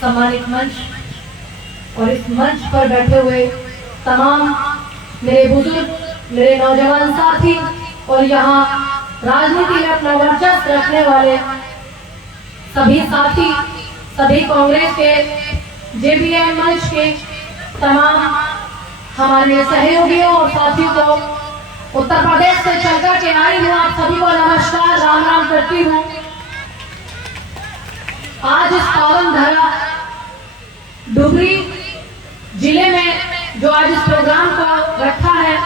सम्मानित मंच और इस मंच पर बैठे हुए तमाम मेरे बुजुर्ग, मेरे नौजवान साथी और यहाँ राजनीति में अपना वर्चस्व रखने वाले सभी साथी, सभी कांग्रेस के, जेबीएम मंच के तमाम हमारे सहयोगियों और साथियों को उत्तर प्रदेश से चलकर के आई हूँ, आप सभी को नमस्कार, राम राम करती हूँ। आज इस पावन धरा डुगरी जिले में जो आज इस प्रोग्राम को रखा है,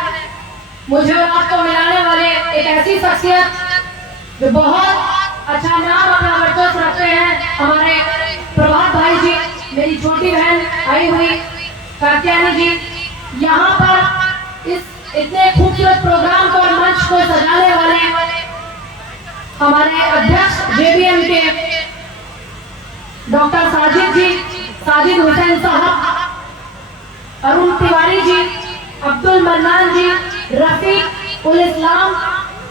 मुझे और आपको मिलाने वाले एक ऐसी शख्सियत जो बहुत अच्छा नाम अपना वर्चस्व रखते हैं, हमारे प्रभात भाई जी, मेरी छोटी बहन आई हुई कात्यायनी जी, यहाँ पर इस इतने खूबसूरत प्रोग्राम को और मंच को सजाने वाले हमारे अध्यक्ष जेबीएम के डॉक्टर साजिद हुसैन साहब, अरुण तिवारी जी, अब्दुल मन्नान जी, रफीक उल इस्लाम,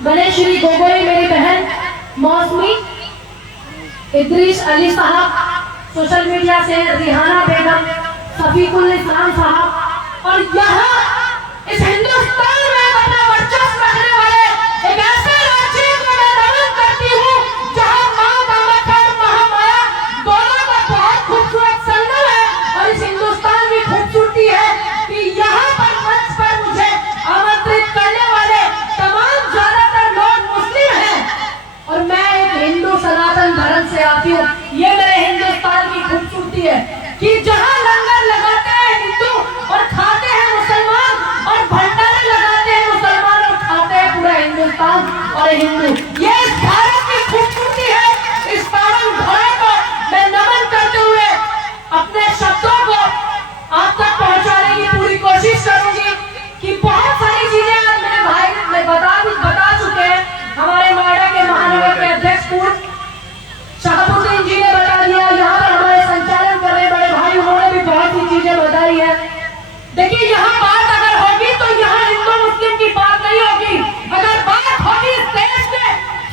गणेश्वरी गोगोई मेरी बहन, मौसमी, इद्रीस अली साहब, सोशल मीडिया से रिहाना बेगम, सफीकुल इस्लाम साहब, और यहाँ इस हिंदुस्तान में अपना वर्चस्व रखने वाले एक ऐसे राज्य को मैं नमन करती हूँ जहाँ माँ कामाख्या और महामाया दोनों का बहुत खूबसूरत संगम है, और इस हिंदुस्तान की खूबसूरती है कि यहाँ पर मंच पर मुझे आमंत्रित करने वाले तमाम ज्यादातर लोग मुस्लिम हैं और मैं एक हिंदू सनातन धर्म से आती हूँ। ये मेरे हिंदुस्तान की खूबसूरती है कि जहाँ लंगर लगाते हैं हिंदू और खाते हैं मुसलमान, और भंडारे लगाते हैं मुसलमान और खाते हैं पूरा हिंदुस्तान और हिंदू। ये इस भारत की खूबसूरती है। इस पावन धरा को मैं नमन करते हुए अपने शब्दों को आप तक पहुंचाने की पूरी कोशिश करूंगी कि बहुत सारी चीजें आज मेरे भाई में बता चुके हैं। हमारे नोएडा के महानगर के अध्यक्ष पूर्व शहाबुद्दीन जी ने बता दिया, यहाँ पर हमारे संचालन कर रहे बड़े भाई, उन्होंने भी बहुत सी चीजें बताई है। देखिए, यहाँ बात अगर होगी तो यहाँ हिंदू मुस्लिम की बात नहीं होगी, अगर बात होगी इस देश के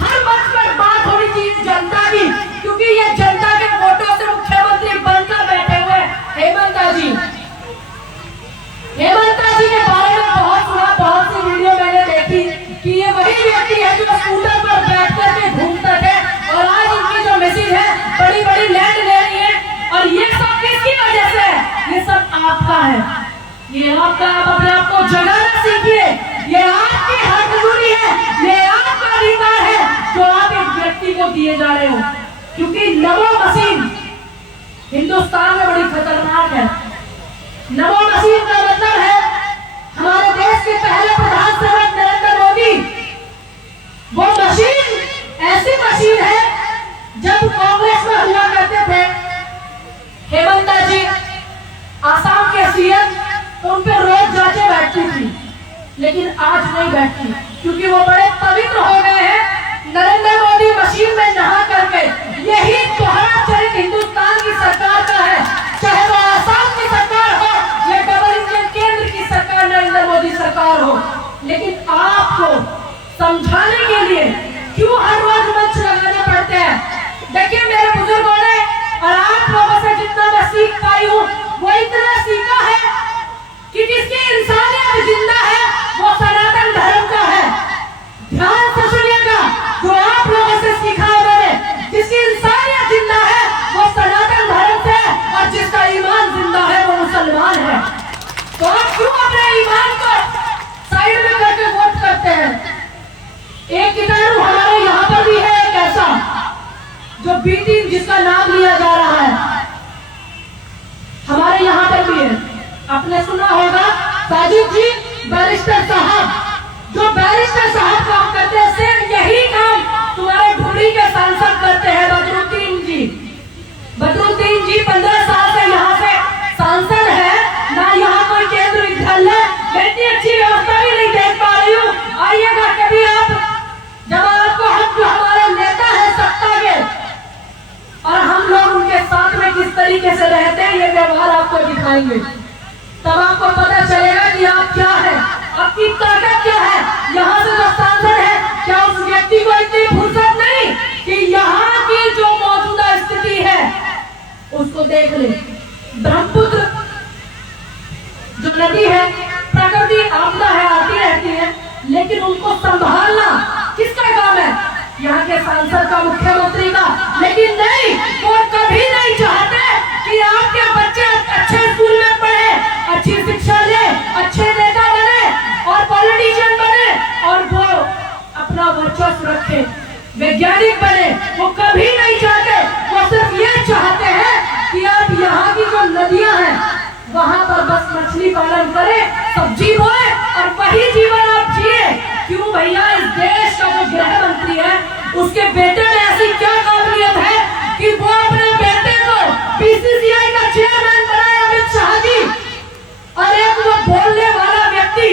हर मंच पर बात होनी चाहिए जनता की, क्योंकि ये जनता के वोटों से मुख्यमंत्री बनकर बैठे हुए हेमंता जी के बारे में बहुत सुना, बहुत सी वीडियो मैंने देखी कि ये वही व्यक्ति है जो स्कूटर पर बैठ करके घूमते थे, और आज उनकी जो मिसेज है बड़ी बड़ी लैंड ले रही है, और ये सब किसकी वजह से? ये सब आपका है, ये आपका, आप अपने आप को जगाना सीखिए। ये आपकी हक जरूरी है, ये आपका अधिकार है जो आप एक व्यक्ति को दिए जा रहे हो, क्योंकि नमो मशीन हिंदुस्तान में बड़ी खतरनाक है। नमो मशीन का मतलब है हमारे देश के पहले प्रधानमंत्री नरेंद्र मोदी, वो मशीन ऐसी मशीन है, जब कांग्रेस में हुआ करते थे हेमंता जी आसाम के सीएम, तो उन पर रोज जांचें बैठती थी, लेकिन आज नहीं बैठती, क्योंकि वो बड़े पवित्र हो गए हैं नरेंद्र मोदी मशीन में नहा करके। यही दोहरा चरित्र हिंदुस्तान की सरकार का है, चाहे वो आसाम की सरकार हो या डबल इंजन केंद्र की सरकार नरेंद्र मोदी सरकार हो। लेकिन आपको समझाने के लिए क्यों हर रोज मंच लगाने पड़ते हैं? देखिए, मेरे बुजुर्गों ने और आप लोगों से जितना मैं सीख पाई हूँ, वो इतना सीखा है कि जिसकी इंसानियत जिंदा है वो सनातन धर्म का है। ध्यान से सुनिएगा, जो आप लोगों से सीखा है मैंने, जिसकी इंसानियत जिंदा है वो सनातन धर्म से है, और जिसका ईमान जिंदा है वो मुसलमान है। तो आप क्यों अपने ईमान को साइड में करके वोट करते हैं? एक कीटाणु हमारे यहाँ पर भी है, एक ऐसा जो बीटी जिसका नाम लिया जा रहा है, हमारे यहाँ पर भी है। आपने सुना होगा साजिद जी, बैरिस्टर साहब, जो बैरिस्टर साहब काम करते हैं, सिर्फ यही काम तुम्हारे ढूंढी के सांसद करते हैं, बदरुद्दीन जी 15 साल से यहाँ से सांसद है, ना यहाँ कोई केंद्र विद्यालय, इतनी अच्छी व्यवस्था भी नहीं देख पा रही हूँ। आइएगा कभी आप, जब आपको हम जो हमारे नेता है सत्ता के, और हम लोग उनके साथ में किस तरीके से रहते हैं, ये व्यवहार आपको दिखाएंगे, तब आपको पता चलेगा कि आप क्या है, आपकी ताकत क्या है। यहाँ से जो सांसद है, क्या उस व्यक्ति को इतनी फुर्सत नहीं कि यहाँ की जो सांसद का, मुख्यमंत्री का, लेकिन नहीं, वो कभी नहीं चाहते कि आपके बच्चे अच्छे स्कूल में पढ़े, अच्छी शिक्षा ले, अच्छे नेता बने और पॉलिटिशियन बने और वो अपना वर्चस्व रखे, वैज्ञानिक बने। वो कभी नहीं चाहते, वो सिर्फ ये चाहते हैं कि आप यहाँ की जो नदियां हैं वहां पर बस मछली पालन करें, सब्जी बोए और वही जीवन आप जिए। क्यों भैया, इस देश का जो गृह मंत्री है उसके बेटे में ऐसी क्या काबिलियत है कि वो अपने बेटे को बीसीसीआई का चेयरमैन बनाए, अमित शाह जी। और एक वो बोलने वाला व्यक्ति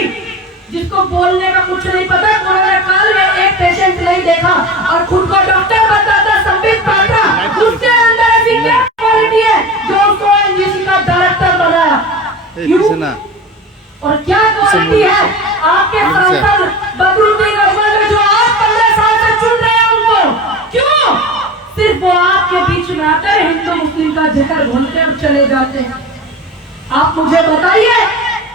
जिसको बोलने का कुछ नहीं पता, कोरोना काल में एक पेशेंट नहीं देखा और खुद को डॉक्टर बताता, संबित पात्रा, उसके अंदर ऐसी क्या क्वालिटी है जो उसको एनजीसी का डायरेक्टर बनाया? और क्या क्वालिटी है आपके सांसद बदरुद्दीन अजमल जो आप 15 साल से चुन रहे हैं उनको? क्यों? सिर्फ वो आपके बीच में आकर हिंदू मुस्लिम का जिक्र भूलते चले जाते हैं। आप मुझे बताइए,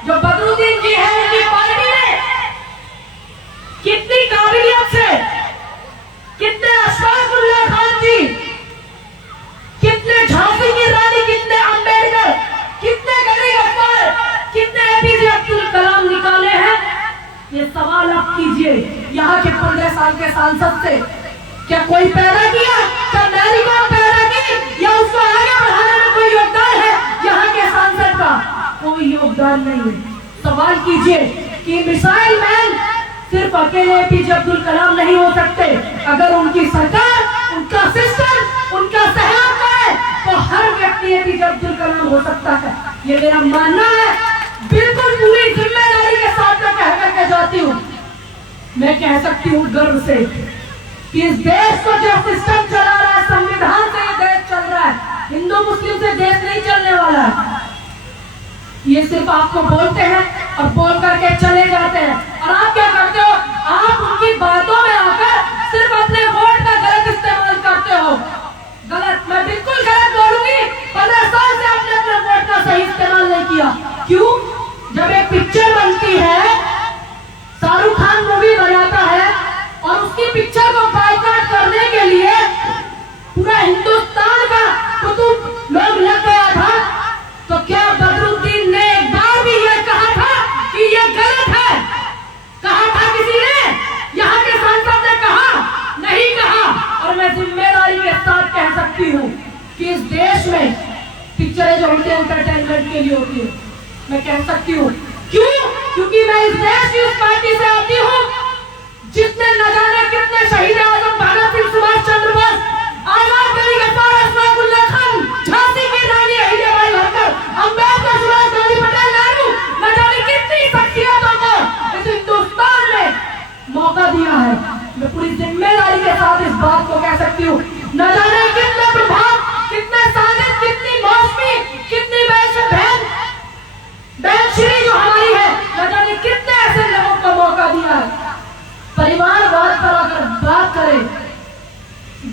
जो बदरुद्दीन जी है उनकी पार्टी में कितनी काबिलियत से, कितने अशफाकुल्लाह खान जी, कितने झांसी की रानी, कितने अंबेडकर, कितने गरीब अकबर, कितने एपीजे अब्दुल कलाम निकाले हैं? ये सवाल आप कीजिए यहाँ के 15 साल के सांसद से। क्या कोई पैदा किया? क्या मैरी कॉम पैदा की? या उसको आगे बढ़ाने में कोई योगदान है यहाँ के सांसद का? कोई योगदान नहीं है। सवाल कीजिए कि मिसाइल मैन सिर्फ अकेले एपीजे अब्दुल कलाम नहीं हो सकते। अगर उनकी सरकार, उनका सिस्टम, उनका सहयोग करे तो हर व्यक्ति एपीजे अब्दुल कलाम हो सकता है। ये मेरा मानना है, बिल्कुल पूरी जिम्मेदारी के साथ मैं कह करके जाती हूँ। मैं कह सकती हूँ गर्व से कि इस देश को जो सिस्टम चला रहा है, संविधान से ये देश चल रहा है, हिंदू मुस्लिम से देश नहीं चलने वाला है। ये सिर्फ आपको बोलते हैं और बोल करके चले जाते हैं और आप क्या करते हो? आप उनकी बातों में आकर सिर्फ अपने वोट का गलत इस्तेमाल करते हो। गलत, मैं बिल्कुल गलत बोलूंगी। 15 साल से आपने अपने वोट का सही इस्तेमाल नहीं किया। क्यों? जब एक पिक्चर बनती है, शाहरुख खान मूवी बनाता है और उसकी पिक्चर को बाइकआउट करने के लिए पूरा हिंदुस्तान का कुतुब लोग लग गया था, तो क्या बदरुद्दीन ने एक बार भी ये कहा था कि ये गलत है? कहा था किसी ने? यहाँ के सांसद ने कहा? नहीं कहा। और मैं जिम्मेदारी के साथ कह सकती हूँ कि इस देश में पिक्चरें जो होती है एंटरटेनमेंट के लिए होती है, मैं कह सकती हूँ। क्यों? क्योंकि मैं इस देश की उस पार्टी से आती हूँ जिसने न जाने कितने शहीद आजम भगत सिंह, सुभाष चंद्र बोस, आजाद गली गफ्फार, अशफाकुल्लाह खान, झांसी की रानी अहिल्याबाई होलकर, अंबेडकर, सुभाष गांधी, पटेल, नेहरू, न जाने कितनी शख्सियतों को इस हिंदुस्तान में मौका दिया है। मैं पूरी जिम्मेदारी के साथ इस बात को कह सकती हूँ। न जाने कितने प्रभाव, कितने साजिद, कितनी मौसमी, कितनी बहनश्री जो हमारी है, न जाने कितने ऐसे लोगों को मौका दिया है। परिवारवाद पर अगर बात करें,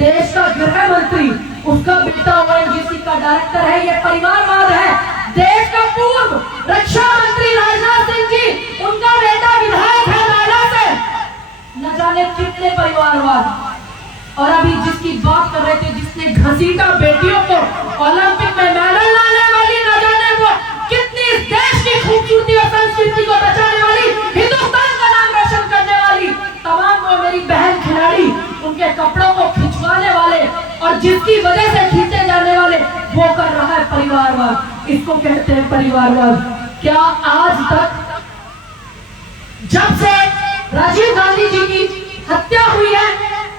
देश का गृह मंत्री, उसका बेटा ओएनजीसी का डायरेक्टर है, ये परिवारवाद है। देश का पूर्व रक्षा मंत्री राजनाथ सिंह जी, उनका बेटा विधायक है नोएडा से। न जाने कितने परिवारवाद। और अभी जिसकी बात कर रहे थे, जिसने घसीटा बेटियों को ओलंपिक में मेडल लाने वाली, न जाने वो कितनी इस देश की खूबसूरती और संस्कृति को बचाने वाली, हिंदुस्तान का नाम रोशन करने वाली तमाम वो मेरी बहन खिलाड़ी, उनके कपड़ों को खिंचवाने वाले और जिसकी वजह से खींचे जाने वाले, वो कर रहा है परिवारवाद। इसको कहते हैं परिवारवाद। क्या आज तक, जब से राजीव गांधी जी की हत्या हुई है,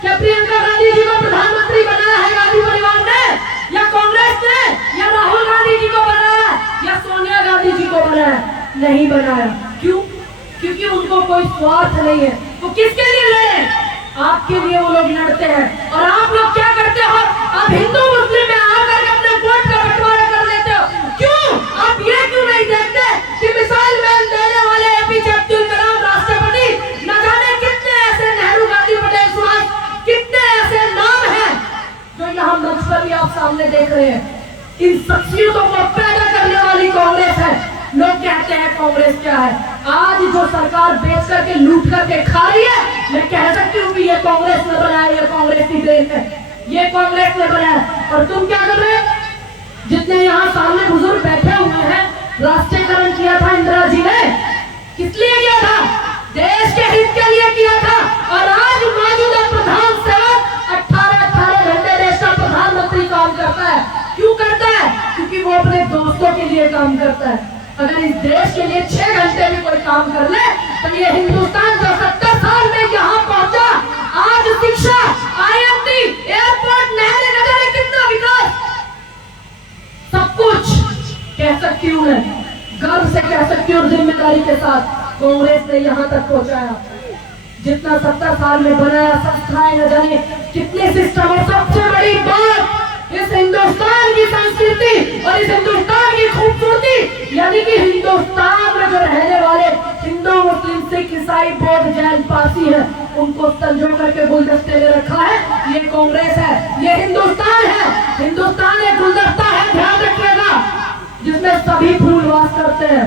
क्या प्रियंका गांधी जी को प्रधानमंत्री बनाया है गांधी परिवार ने, या कांग्रेस ने, या राहुल गांधी जी को बनाया, या सोनिया गांधी जी को बनाया? नहीं बनाया। क्यों? क्योंकि उनको कोई स्वार्थ नहीं है। वो किसके लिए लड़े? आपके लिए वो लोग लड़ते हैं। और आप लोग क्या करते हो? आप हिंदू मुस्लिम में आकर अपने वोट का बंटवारा कर लेते हो। क्यों? आप ये क्यों नहीं देखते कि मिसाइल मैन देने वाले एपीजे अब्दुल कलाम राष्ट्रपति, न जाने कितने ऐसे नेहरू, गांधी, पटेल, सुभाष, कितने ऐसे नाम हैं जो यहाँ मंच पर भी आप सामने देख रहे हैं। इन शख्सियतों को पैदा करने वाली कांग्रेस है। लोग कहते हैं कांग्रेस क्या है? आज जो सरकार बेच करके लूट करके खा रही है, मैं कह सकती हूँ कि ये कांग्रेस ने बनाया, ये कांग्रेस की देन है, ये कांग्रेस ने बनाया। और तुम क्या कर रहे हो? जितने यहाँ सामने बुजुर्ग बैठे हुए हैं, राष्ट्रीयकरण किया था इंदिरा जी ने, किस लिए किया था? देश के हित के लिए किया था। और आज मौजूदा प्रधान सेवक 18 घंटे देश का प्रधानमंत्री काम करता है। क्यों करता है? क्योंकि वो अपने दोस्तों के लिए काम करता है। अगर इस देश के लिए 6 घंटे भी कोई काम कर ले, तो ये हिंदुस्तान जो 70 साल में यहाँ पहुंचा, आज शिक्षा, IMT, एयरपोर्ट, नहरें, नहरें, कितना विकास, सब कुछ कह सकती हूँ मैं, गर्व से कह सकती हूँ, जिम्मेदारी के साथ कांग्रेस ने यहाँ तक पहुंचाया। जितना 70 साल में बनाया, संस्थाएं न जाने कितने सिस्टम। और सबसे बड़ी बात, इस हिंदुस्तान की संस्कृति और इस हिंदुस्तान की खूबसूरती, यानी कि हिंदुस्तान में जो रहने वाले हिंदू, मुस्लिम, सिख, ईसाई, बौद्ध, जैन, पारसी है, उनको संजो करके गुलदस्ते में रखा है। ये कांग्रेस है, ये हिंदुस्तान है। हिंदुस्तान एक गुलदस्ता है, ध्यान रखिएगा, जिसमें सभी फूल वास करते हैं।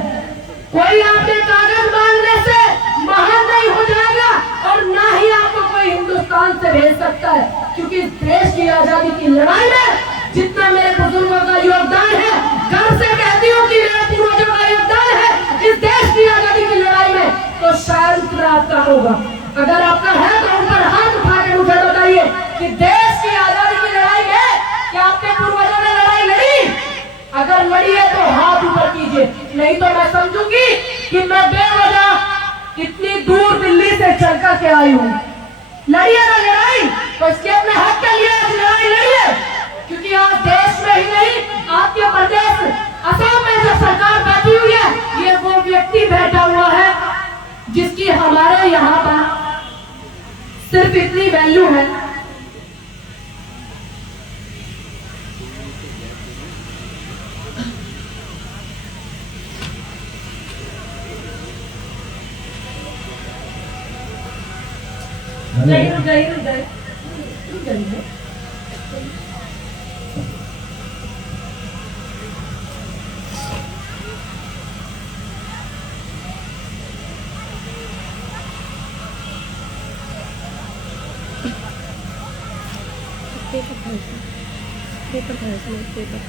कोई आपके कागज मांगने से महान नहीं हो जाएगा, और ना ही आपको कोई हिंदुस्तान से भेज सकता है। क्योंकि इस देश की आजादी की लड़ाई में जितना मेरे बुजुर्गों का योगदान है, गर्व से कहती हूँ कि मेरे पूर्वजों का योगदान है इस देश की आजादी की लड़ाई में, तो शायद उतना आपका होगा। अगर आपका है तो ऊपर हाथ उठा के मुझे बताइए कि देश की आजादी की लड़ाई में क्या आपके पूर्वजों ने लड़ाई लड़ी? अगर लड़ी है तो हाथ ऊपर कीजिए, नहीं तो मैं समझूंगी कि मैं बेवजह इतनी दूर दिल्ली से चल कर के आई हूँ। लड़िए ना लड़ाई, तो इसके अपने हक के लिए लड़ाई लड़िए। क्योंकि आज देश में ही नहीं, आपके प्रदेश असम में जो सरकार बैठी हुई है, ये वो व्यक्ति बैठा हुआ है जिसकी हमारे यहाँ पर सिर्फ इतनी वैल्यू है। पेपर था इसमें, पेपर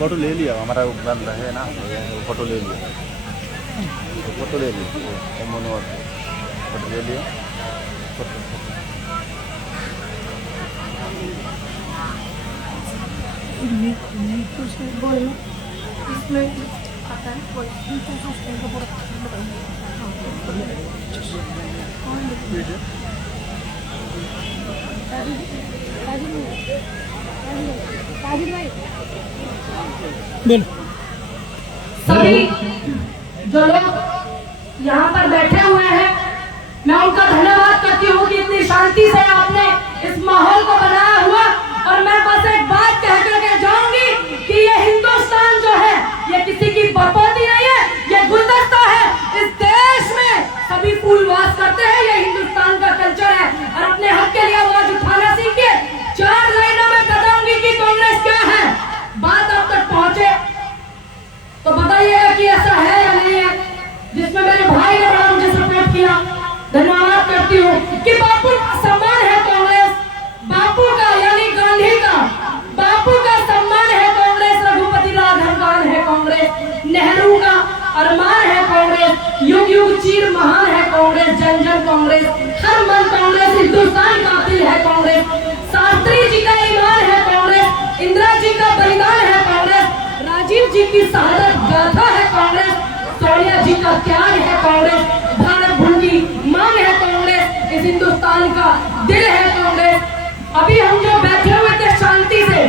फोटो ले लिया, हमारा बंद है ना, वो फोटो ले लिया, फोटो ले लिया, फोटो ले लिया। इसमें आता है सभी जो लोग यहाँ पर बैठे हुए हैं, मैं उनका धन्यवाद करती हूँ कि इतनी शांति से आपने इस माहौल को बनाया हुआ। और मैं बस एक बात कह करके जाऊंगी कि ये हिंदुस्तान जो है ये किसी की बरबादी नहीं है, ये गुलदस्ता है। इस देश में सभी फूल वास करते हैं, ये हिंदुस्तान का कल्चर है। और अपने हक के लिए आवाज उठाना सीखिए। 4 लाइनों में बताऊंगी कि कांग्रेस क्या है। बात अब तक पहुंचे तो बताइएगा कि ऐसा है या नहीं है। जिसमें मेरे भाई ने बड़ा मुझे सपोर्ट किया, धन्यवाद करती हूँ कि बापू का सम्मान है कांग्रेस, बापू का यानी गांधी का बापू का सम्मान है कांग्रेस, रघुपति राघवन है कांग्रेस, नेहरू का अरमान है कांग्रेस, युग युग चीर महान है कांग्रेस, जन जन कांग्रेस, हर मन कांग्रेस, हिंदुस्तान का दिल है कांग्रेस, शास्त्री जी का ईमान है कांग्रेस, इंदिरा जी का बलिदान है कांग्रेस, राजीव जी की शहादत गाथा है कांग्रेस, सोनिया जी का त्याग है कांग्रेस, भारत भूमि की मांग है कांग्रेस, इस हिंदुस्तान का दिल है कांग्रेस। अभी हम जो बैठे हुए थे शांति से,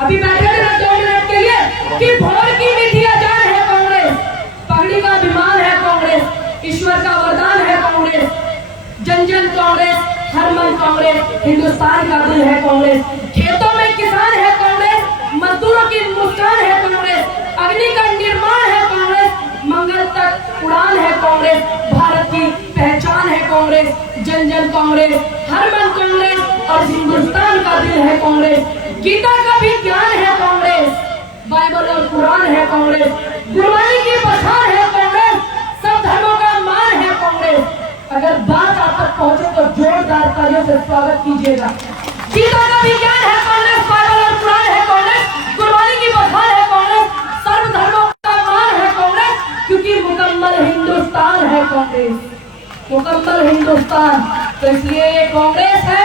अभी बैठे थे ना 2 मिनट के लिए कि भोर की मिठिया जान है कांग्रेस, पगड़ी का अभिमान है कांग्रेस, ईश्वर का वरदान है कांग्रेस, जन जन कांग्रेस, हर मन कांग्रेस, हिंदुस्तान का दिल है कांग्रेस, खेतों में किसान है कांग्रेस, मजदूरों की मुस्कान है कांग्रेस, अग्नि का निर्माण है कांग्रेस, मंगल तक उड़ान है कांग्रेस, भारत की पहचान है कांग्रेस, जन जन कांग्रेस, हर मन कांग्रेस और हिंदुस्तान का दिल है कांग्रेस। गीता का भी ज्ञान है कांग्रेस, बाइबल और कुरान है कांग्रेस, गुरबानी की पहचान है कांग्रेस, सब धर्मों का मान है कांग्रेस। अगर बात आप तक पहुंचे तो जोरदार तालियों से स्वागत कीजिएगा। गीता का भी ज्ञान है कांग्रेस, बाइबल और कुरान है कांग्रेस, गुरबानी की पहचान है कांग्रेस, सर्व धर्मों का मान है कांग्रेस, क्योंकि मुकम्मल हिंदुस्तान है कांग्रेस, मुकम्मल हिंदुस्तान। तो इसलिए ये कांग्रेस है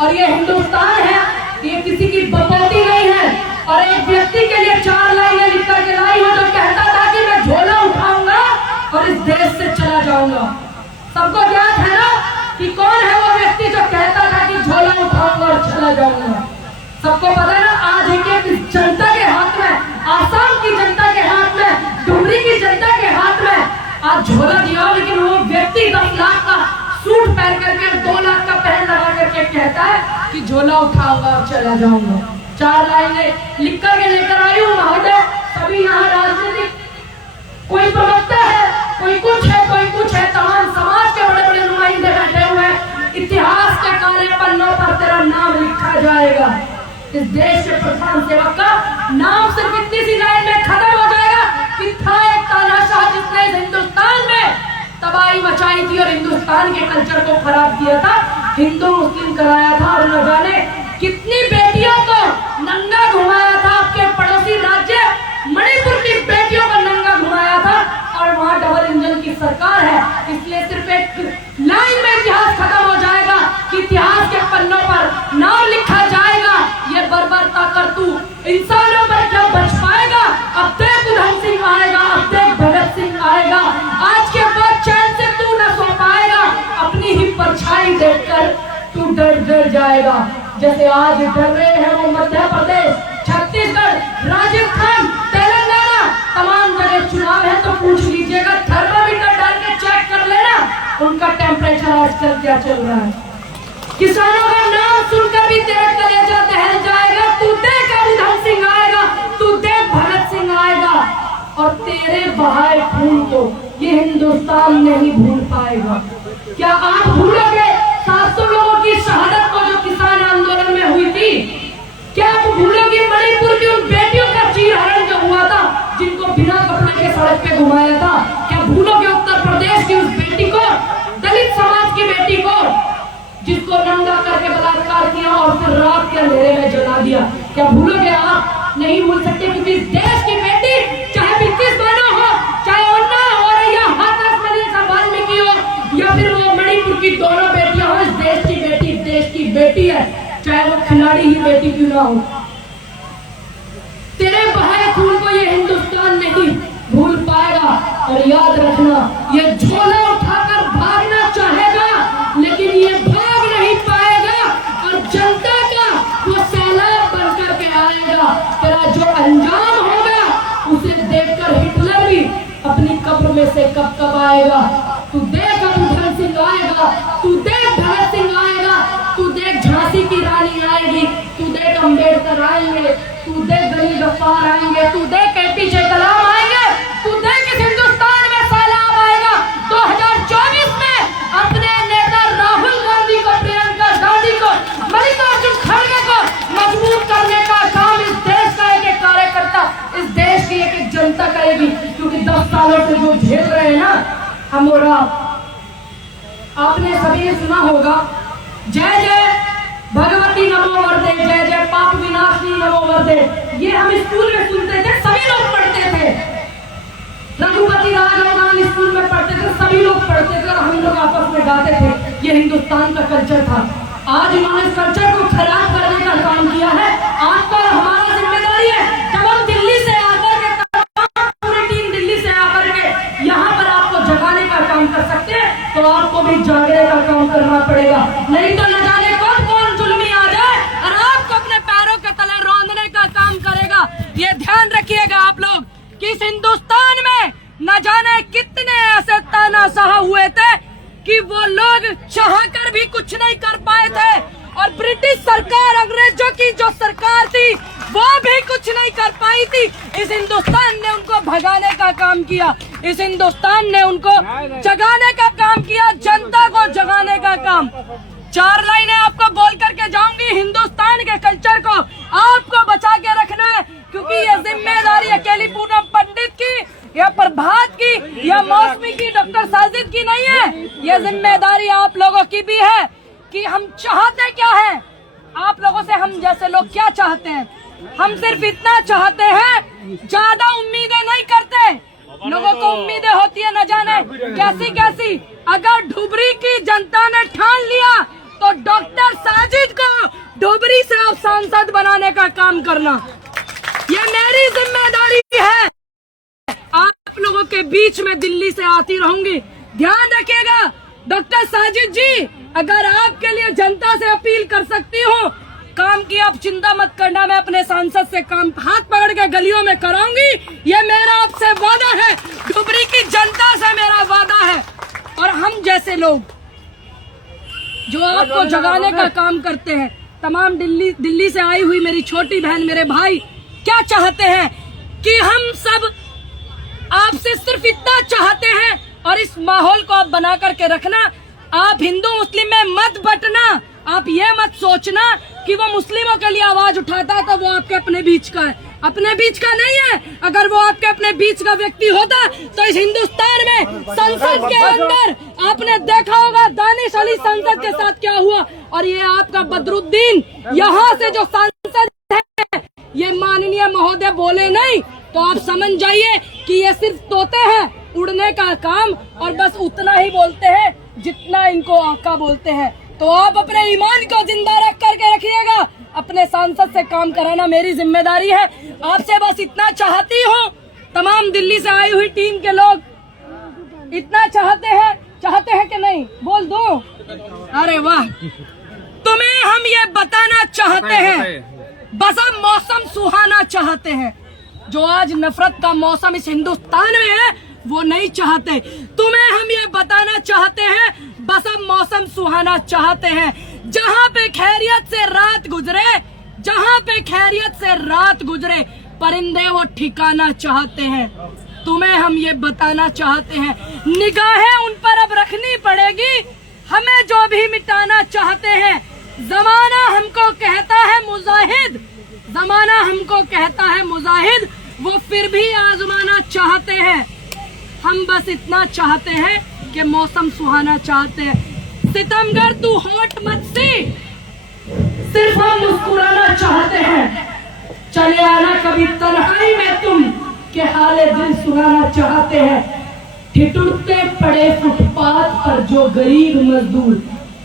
और ये हिंदुस्तान है, ये किसी की बकौती नहीं है। और एक व्यक्ति के लिए 4 लाइनें लिख करके लाई हूं जो कहता था कि मैं झोला उठाऊंगा और इस देश से चला जाऊंगा। सबको ज्ञात है ना कि कौन है वो व्यक्ति जो कहता था कि झोला उठाऊंगा और चला जाऊंगा। सबको पता है ना, आज एक जनता के हाथ में, आसाम की जनता के हाथ में, डुमरी की जनता के हाथ में आज झोला दिया, लेकिन वो व्यक्ति 10 लाख का सूट पहन करके 2 लाख का पहन लगा करके कहता है कि झोला उठाऊंगा और चला जाऊंगा। 4 लाइनें लिख करके लेकर आई हूँ महोदय। सभी यहाँ राजनीतिक कोई प्रवक्ता है, कोई कुछ है, कोई कुछ है, तमाम समाज के बड़े बड़े नुमाइंदे बैठे हुए हैं। इतिहास के काले पन्नों पर तेरा नाम लिखा जाएगा। इस देश के प्रधान सेवक का नाम सिर्फ इतनी सी लाइन में खत्म हो जाएगा कि था एक तानाशाह जिसने इस हिंदुस्तान में तबाही मचाई थी और हिंदुस्तान के कल्चर को खराब किया था, हिंदू मुस्लिम कराया था और न जाने कितनी बेटियों को नंगा घुमाया था। आपके पड़ोसी राज्य मणिपुर की बेटियों को नंगा घुमाया था और वहां डबल इंजन की सरकार है। इसलिए सिर्फ एक लाइन में इतिहास खत्म हो जाएगा कि इतिहास के पन्नों पर नाम लिखा जाएगा। ये बर्बरता कर तू इंसानों पर क्या बच पाएगा। अब देख उधम सिंह आएगा, अब देख भगत सिंह आएगा। आज के बाद चैन से तू न सो पाएगा, अपनी ही परछाई देखकर तू डर जाएगा। जैसे आज डर रहे हैं वो मध्य प्रदेश, छत्तीसगढ़, राजस्थान, तेलंगाना, तमाम जगह चुनाव है तो पूछ लीजिएगा, थर्मामीटर डाल के चेक कर लेना उनका टेम्परेचर आजकल क्या चल रहा है। किसानों का नाम सुनकर भी तेरा कलेजा दहल जाएगा। तू देख उधम सिंह आएगा, तू देख भगत सिंह आएगा और तेरे बहाए खून को ये हिंदुस्तान नहीं भूल पाएगा। क्या आप भूलोगे 700 लोगों की शहादत को जो किसान आंदोलन में हुई थी? क्या आप भूलोगे मणिपुर की उन बेटियों का चीरहरण जो हुआ था, जिनको बिना कपड़े के सड़क पे घुमाया था? क्या भूलोगे उत्तर प्रदेश की उस बेटी को, दलित समाज की बेटी को, जिसको नंगा करके बलात्कार किया और फिर रात के अंधेरे में जला दिया? क्या भूलोगे आप? नहीं भूल सकते, क्योंकि इस देश की बेटी चाहे 32 बहनों हो, चाहे अन्ना हो या हाथरस मनीषा वाल्मीकि हो या फिर वो मणिपुर की दोनों बेटियां हो, इस देश की बेटी देश की बेटी है, चाहे वो खिलाड़ी ही बेटी क्यों ना हो। तेरे बहाए खून को ये हिंदुस्तान नहीं भूल पाएगा। और याद रखना, ये झोला उठाकर भागना चाहेगा लेकिन ये भाग नहीं पाएगा और जनता का वो सैलाब बनकर के आएगा। तेरा जो अंजाम होगा उसे देखकर हिटलर भी अपनी कब्र में से कब आएगा। तू देख अबू धन सिंह आएगा, तू देख भगत सिंह आएगा, तू देख झांसी की रानी आएगी, तू देख अम्बेडकर आएंगे, तू देख गली गफ्फार आएंगे, तू देख APJ कलाम आएंगे, तू देख इस हिंदुस्तान में सैलाब आएगा। 2024 में अपने नेता राहुल गांधी को, प्रियंका गांधी को, मल्लिकार्जुन खड़गे को मजबूत करने का काम इस देश का एक एक कार्यकर्ता, इस देश की एक एक जनता करेगी। क्योंकि 10 सालों से जो झेल रहे हैं ना हम और आपने सभी ने सुना होगा, जय जय भगवती नमो वर्दे, जय जय पाप विनाशनी नमो वर्दे, ये हम स्कूल में सुनते थे, सभी लोग पढ़ते थे। रघुपति राघव स्कूल में पढ़ते थे, सभी लोग पढ़ते थे और हम लोग आपस में गाते थे। ये हिंदुस्तान का कल्चर था। आज इन्होंने इस कल्चर को खराब करने का काम किया है। आज पर हमारा जिम्मेदारी है, जब हम दिल्ली से आकर के, पूरी टीम दिल्ली से आकर के यहाँ पर आपको जगाने का काम कर सकते हैं, तो आपको भी जागने का काम करना पड़ेगा। नहीं तो न जाने कौन जुल्मी आ जाए और आपको अपने पैरों के तले रौंदने का काम करेगा। ये ध्यान रखिएगा आप लोग कि इस हिंदुस्तान में न जाने कितने ऐसे तानाशाह हुए थे कि वो लोग चाहकर भी कुछ नहीं कर पाए थे, और ब्रिटिश सरकार, अंग्रेजों की जो सरकार थी, वो भी कुछ नहीं कर पाई थी। इस हिंदुस्तान ने उनको भगाने का काम किया, इस हिंदुस्तान ने उनको जगाने का काम किया, जनता को जगाने का काम। 4 लाइनें आपको बोल करके जाऊंगी। हिंदुस्तान के कल्चर को आपको बचा के रखना है, क्योंकि ये जिम्मेदारी अकेली पूनम पंडित की या प्रभात की या मौसमी की, डॉक्टर साजिद की नहीं है। ये जिम्मेदारी आप लोगों की भी है कि हम चाहते क्या है। आप लोगों से हम जैसे लोग क्या चाहते हैं? हम सिर्फ इतना चाहते हैं, ज्यादा उम्मीदें नहीं करते। लोगों को उम्मीदें होती है न जाने कैसी कैसी। अगर धुबरी की जनता ने ठान लिया तो डॉक्टर साजिद को धुबरी से आप सांसद बनाने का काम करना, ये मेरी जिम्मेदारी है। आप लोगों के बीच में दिल्ली से आती रहूंगी, ध्यान रखिएगा। डॉक्टर साजिद जी, अगर आपके लिए जनता से अपील कर सकती हूँ काम की, आप चिंता मत करना, मैं अपने सांसद से काम हाथ पकड़ के गलियों में कराऊंगी। ये मेरा आपसे वादा है, धुबरी की जनता से मेरा वादा है। और हम जैसे लोग जो आपको जगाने का काम करते हैं, तमाम दिल्ली से आई हुई मेरी छोटी बहन, मेरे भाई क्या चाहते हैं कि हम सब आपसे सिर्फ इतना चाहते हैं, और इस माहौल को आप बना करके रखना। आप हिंदू मुस्लिम में मत बंटना। आप ये मत सोचना कि वो मुस्लिमों के लिए आवाज उठाता है तो वो आपके अपने बीच का है, अपने बीच का नहीं है। अगर वो आपके अपने बीच का व्यक्ति होता तो इस हिंदुस्तान में संसद के अंदर आपने देखा होगा दानिश अली सांसद के साथ क्या हुआ। और ये आपका बदरुद्दीन यहाँ से जो सांसद है, ये माननीय महोदय बोले नहीं तो आप समझ जाइए कि ये सिर्फ तोते हैं, उड़ने का काम, और बस उतना ही बोलते हैं जितना इनको आका बोलते हैं। तो आप अपने ईमान को जिंदा रख करके रखिएगा। अपने सांसद से काम कराना मेरी जिम्मेदारी है। आपसे बस इतना चाहती हूँ, तमाम दिल्ली से आई हुई टीम के लोग इतना चाहते हैं कि नहीं? बोल दो। अरे वाह, तुम्हें हम ये बताना चाहते हैं, बस हम मौसम सुहाना चाहते हैं। जो आज नफरत का मौसम इस हिंदुस्तान में है वो नहीं चाहते। तुम्हें हम ये बताना चाहते हैं, बस हम मौसम सुहाना चाहते हैं। जहाँ पे खैरियत से रात गुजरे, जहाँ पे खैरियत से रात गुजरे, परिंदे वो ठिकाना चाहते हैं। तुम्हें हम ये बताना चाहते हैं, निगाहें उन पर अब रखनी पड़ेगी, हमें जो भी मिटाना चाहते हैं। जमाना हमको कहता है मुजाहिद, जमाना हमको कहता है मुजाहिद, वो फिर भी आजमाना चाहते हैं। हम बस इतना चाहते हैं कि मौसम सुहाना चाहते हैं। सितमगर तू होठ मत सी, सिर्फ हम मुस्कुराना चाहते हैं। चले आना कभी तन्हाई में तुम के हाले दिल सुनाना चाहते हैं। ठिठुरते पड़े फुटपाथ पर जो गरीब मजदूर,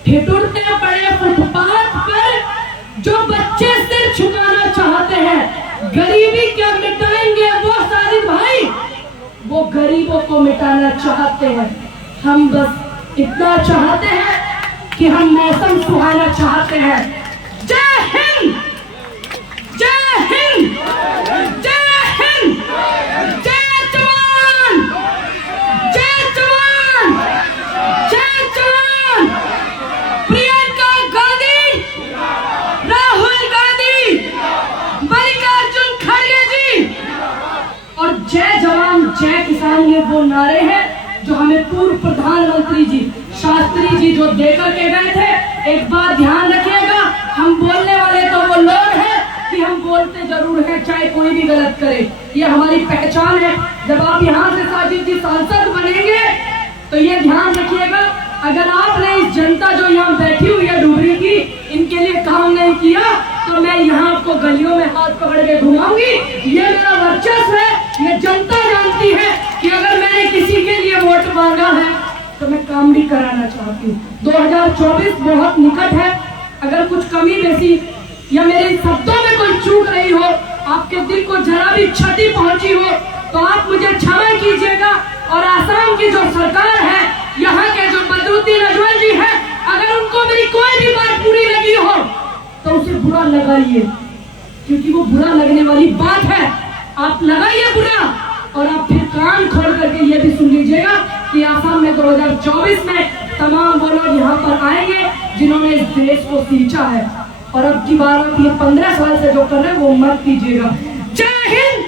ठिठुरते पड़े फुटपाथ पर जो बच्चे सिर झुकाना चाहते हैं। गरीबी क्या मिटाएंगे वो साजिद भाई, वो गरीबों को मिटाना चाहते हैं। हम बस इतना चाहते हैं कि हम मौसम सुहाना चाहते हैं। जय हिंद, जय हिंद, जय हिंद, जय जवान, जय जवान, जय जवान। प्रियंका गांधी, राहुल गांधी, मल्लिकार्जुन खड़गे जी और जय जवान जय किसान, ये वो नारे हैं जो हमें पूर्व प्रधानमंत्री जी शास्त्री जी जो देकर के गए थे। एक बात ध्यान रखिएगा, हम बोलने वाले तो वो लोग हैं कि हम बोलते जरूर हैं चाहे कोई भी गलत करे, ये हमारी पहचान है। जब आप यहाँ से साजिद जी सांसद बनेंगे तो ये ध्यान रखिएगा, अगर आपने इस जनता जो यहाँ बैठी हुई है डुबरी की, इनके लिए काम नहीं किया तो मैं यहाँ आपको गलियों में हाथ पकड़ के घुमाऊंगी। ये मेरा वर्चस्व है, ये जनता जानती है कि अगर मैंने किसी के लिए वोट मांगा है तो मैं काम भी कराना चाहती हूँ। 2024 बहुत निकट है, अगर कुछ कमी बेसी या मेरे शब्दों में कोई चूक रही हो, आपके दिल को जरा भी क्षति पहुंची हो तो आप मुझे क्षमा कीजिएगा। और आसाम की जो सरकार है, यहाँ के जो बदरुद्दीन अजमल जी हैं, अगर उनको मेरी कोई भी बात बुरी लगी हो तो उसे बुरा लगाइए, क्योंकि वो बुरा लगने वाली बात है। आप लगाइए बुरा और आप फिर कान खोल करके ये भी सुन लीजिएगा कि आसाम में 2024 में तमाम वो लोग यहाँ पर आएंगे जिन्होंने इस देश को सींचा है। और अब की बार आप ये 15 साल से जो कर रहे हैं वो मत कीजिएगा। जय हिंद।